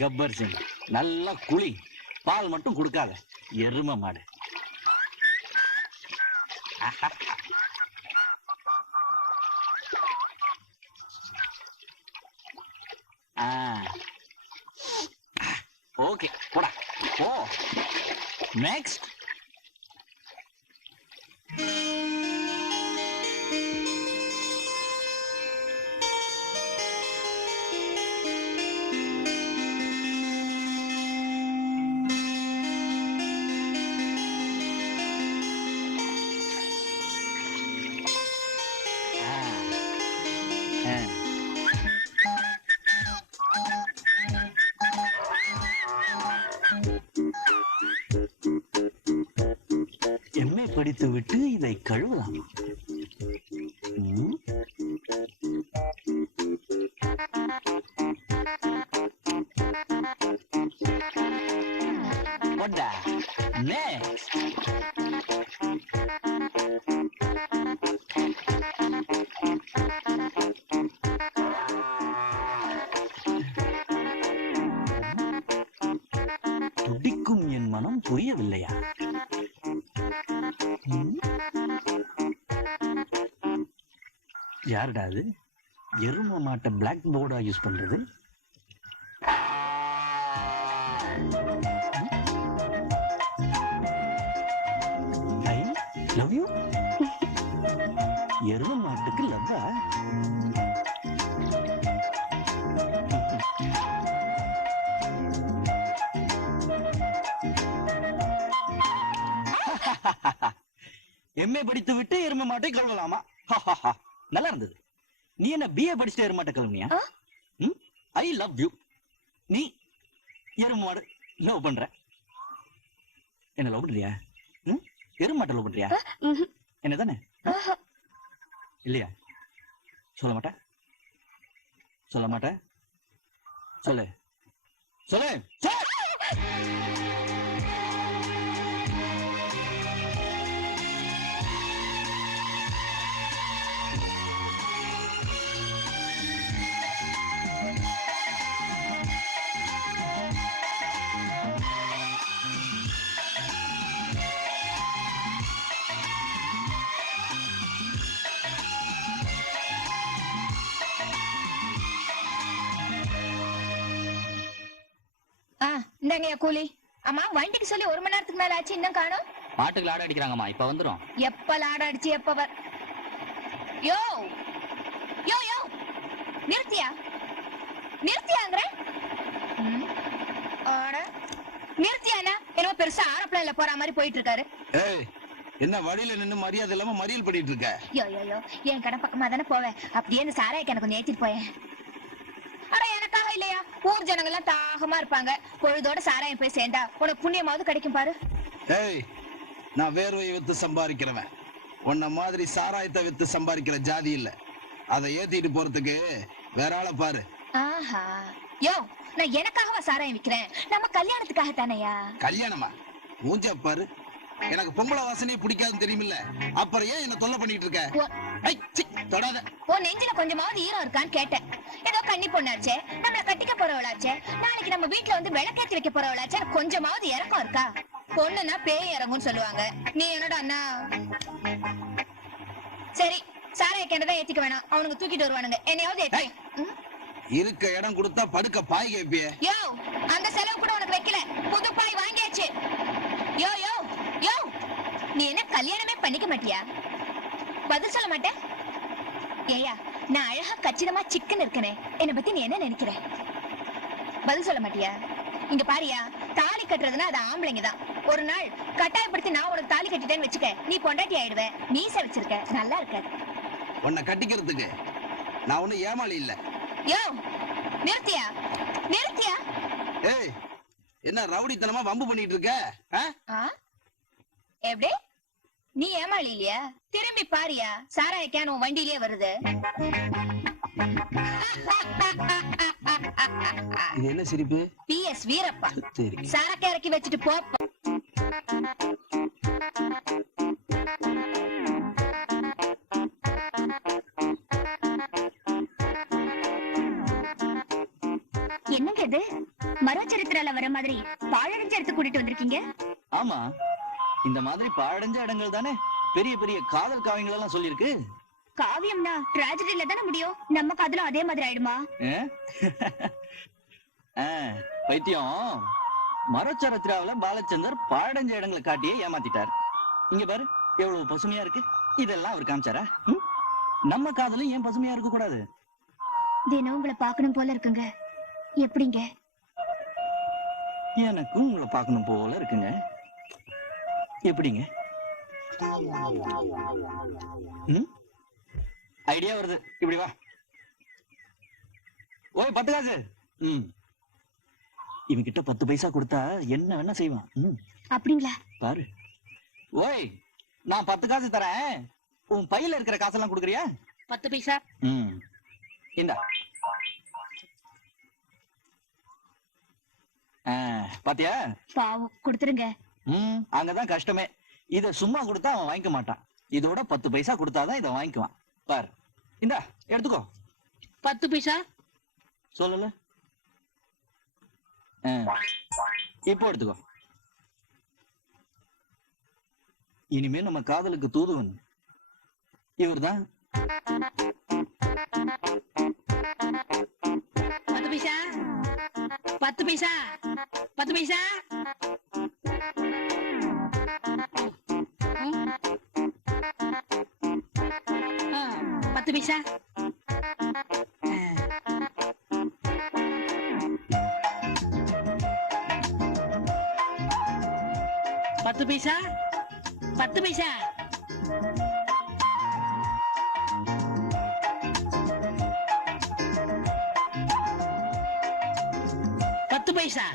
கப்பர் சிங் நல்லா குளி, பால் மட்டும் கொடுக்காத எரும மாடு. ஓகே போடா ஓ. நெக்ஸ்ட் எம்ஏ படித்து விட்டு இதை கழுவலாம். துடிக்கும் என் மனம் புரியவில்லையா? யாருடா அது? எரும மாட்ட பிளாக் போர்டா யூஸ் பண்றது? I love you. எரும மாட்டுக்கு லவ்வா? எம்ஏ படித்து விட்டு எரும மாட்டை கழுவலாமா? நல்லா இருந்தது. நீ என்ன பிஏ படிச்சுட்டு எரும மாட்டை கழுவுனியா? I love you. நீ எரும மாடு லவ் பண்ற. என்ன லவ் பண்றியா? எரும மாட்டை லவ் பண்றியா? என்னதானே? இல்லையா? சொல்ல மாட்டேன். சொல்ல மாட்டேன். சொல்லு சொல்லு. இந்தாங்கயா கூலி. அம்மா வண்டிக்கு சொல்லி 1 மணி நேரத்துக்கு மேல ஆச்சு, இன்னும் காணோம். மாட்டுக்கு லாட அடிக்கிறாங்கம்மா, இப்ப வந்துரும். எப்ப லாட அடிச்சு எப்ப வர்? யோ யோ யோ நிறுத்தியா நிறுத்தியாங்கற? நிறுத்தியானா என்னமோ பெருசா ஆரோப்ளேன்ல போற மாதிரி போயிட்டு இருக்காரு. ஏய், என்ன வழியில நின்னு மரியாதை இல்லாம மறியல் பண்ணிட்டு இருக்க? யோ யோ யோ, என் கடை பக்கமா தானே போவேன், அப்படியே இந்த சாராய்க்கு எனக்கு கொஞ்சம் ஏத்திட்டு போயேன். அட எனக்காக இல்லையா, ஊர் ஜனங்க எல்லாம் தாகமா இருப்பாங்க. பொழுதோட சாராயம் போய் சேர்ந்தா உனக்கு புண்ணியமாவது கிடைக்கும் பாரு. ஏய், நான் வேர்வையை வித்து சம்பாதிக்கிறவன். உன்ன மாதிரி சாராயத்தை வித்து சம்பாதிக்கிற ஜாதி இல்ல. அதை ஏத்திட்டு போறதுக்கு வேற ஆளை பாரு. ஆஹா, யோ நான் எனக்காகவா சாராயம் விக்கிறேன், நம்ம கல்யாணத்துக்காக தானையா? கல்யாணமா? மூஞ்ச பாரு. எனக்கு பொம்பளை வாசனையே பிடிக்காதுன்னு தெரியுமில்ல, அப்புறம் ஏன் என்ன தொல்லை பண்ணிட்டு இருக்க? தொடாத. உன் நெஞ்சில கொஞ்சமாவது ஈரம் இருக்கான்னு கேட்டேன். ஏதோ கன்னி பொண்ணாச்சே, நம்மள கட்டிக்க போறவளாச்சே, நாளைக்கு நம்ம வீட்டுல வந்து விளக்கேத்தி வைக்க போறவளாச்சே, கொஞ்சமாவது இறக்கம் இருக்கா? பொண்ணுன்னா பேய் இறங்கும்னு சொல்லுவாங்க. நீ என்னடா அண்ணா? சரி, சாராய கேண்டதான் ஏத்திக்க வேணாம், அவனுக்கு தூக்கிட்டு வருவானுங்க. என்னையாவது ஏத்தி இருக்க இடம் கொடுத்தா படுக்க பாய் கேப்பிய. யோ, அந்த செலவு கூட உனக்கு வைக்கல, புது பாய் வாங்கியாச்சு. யோ யோ யோ, நீ என்ன கல்யாணமே பண்ணிக்க மாட்டியா? பதில் சொல்ல மாட்டேன். ஏயா, நான் அழகா கச்சிதமா சிக்கன் இருக்கனே, என்னை பத்தி நீ என்ன நினைக்கிற? பதில் சொல்ல மாட்டியா? இங்க பாரியா, தாலி கட்டுறதுன்னா அது ஆம்பளைங்க தான். ஒரு நாள் கட்டாயப்படுத்தி நான் உனக்கு தாலி கட்டிட்டேன்னு வச்சுக்க, நீ பொண்டாட்டி ஆயிடுவ. மீச வச்சிருக்க, நல்லா இருக்க. உன்னை கட்டிக்கிறதுக்கு நான் ஒண்ணு ஏமாளி இல்ல. யோ நிறுத்தியா நிறுத்தியா? ஏய், என்ன ரவுடித்தனமா வம்பு பண்ணிட்டு இருக்க? எப்படி? நீ ஏமாளி இல்லையா? திரும்பி பாரியா, சாராய கேன் உன் வண்டியிலே வருது. இது என்ன சிரிப்பு? PS வீரப்பா, சரி, சரக்கு இறக்கி வச்சுட்டு போ. அது மரோச்சரித்திரால வர மாதிரி பாழடைஞ்ச இடத்துக்கு கூட்டிட்டு வந்திருக்கீங்க? ஆமா, இந்த மாதிரி பாழடைஞ்ச இடங்கள் தானே பெரிய பெரிய காதல் காவியங்கள் எல்லாம் சொல்லியிருக்கு. காவியம்னா டிராஜடில தானே முடியும். நம்ம காதலும் அதே மாதிரி ஆயிடுமா? பைத்தியம், மரோச்சரித்திராவில பாலச்சந்தர் பாழடைஞ்ச இடங்களை காட்டியே ஏமாத்திட்டார். இங்க பாரு, எவ்வளவு பசுமையா இருக்கு. இதெல்லாம் அவர் காமிச்சாரா? நம்ம காதலும் ஏன் பசுமையா இருக்க கூடாது? தினம் உங்களை பார்க்கணும் போல இருக்குங்க. எப்படிங்க? எனக்கும் உங்களை பார்க்கணும் போல இருக்குங்க. எப்படிங்க? ஐடியா வருது. இப்படி வா. ஓய் 10 காசு. இவன்கிட்ட 10 பைசா கொடுத்தா என்ன வேணா செய்வான். அப்படிங்களா? பாரு. ஓய், நான் 10 காசு தரேன். உன் பையில இருக்கிற காசெல்லாம் கொடுக்குறியா? 10 பைசா. இந்தா. பாத்தியா? பாவம், கொடுத்துருங்க. அங்கதான் கஷ்டமே. இத சும்மா கொடுத்தா அவன் வாங்கிக்க மாட்டான். இதோட 10 பைசா கொடுத்தாதான் இதை வாங்கிக்குவான். பாரு, இந்தா எடுத்துக்கோ. 10 பைசா சொல்லல. இப்போ எடுத்துக்கோ. இனிமே நம்ம காதலுக்கு தூதுவன் இவர்தான். 10 பைசா, 10 பைசா, 10 பைசா. 10 பைசா. 10 பைசா, 10 பைசா. 10 பைசா.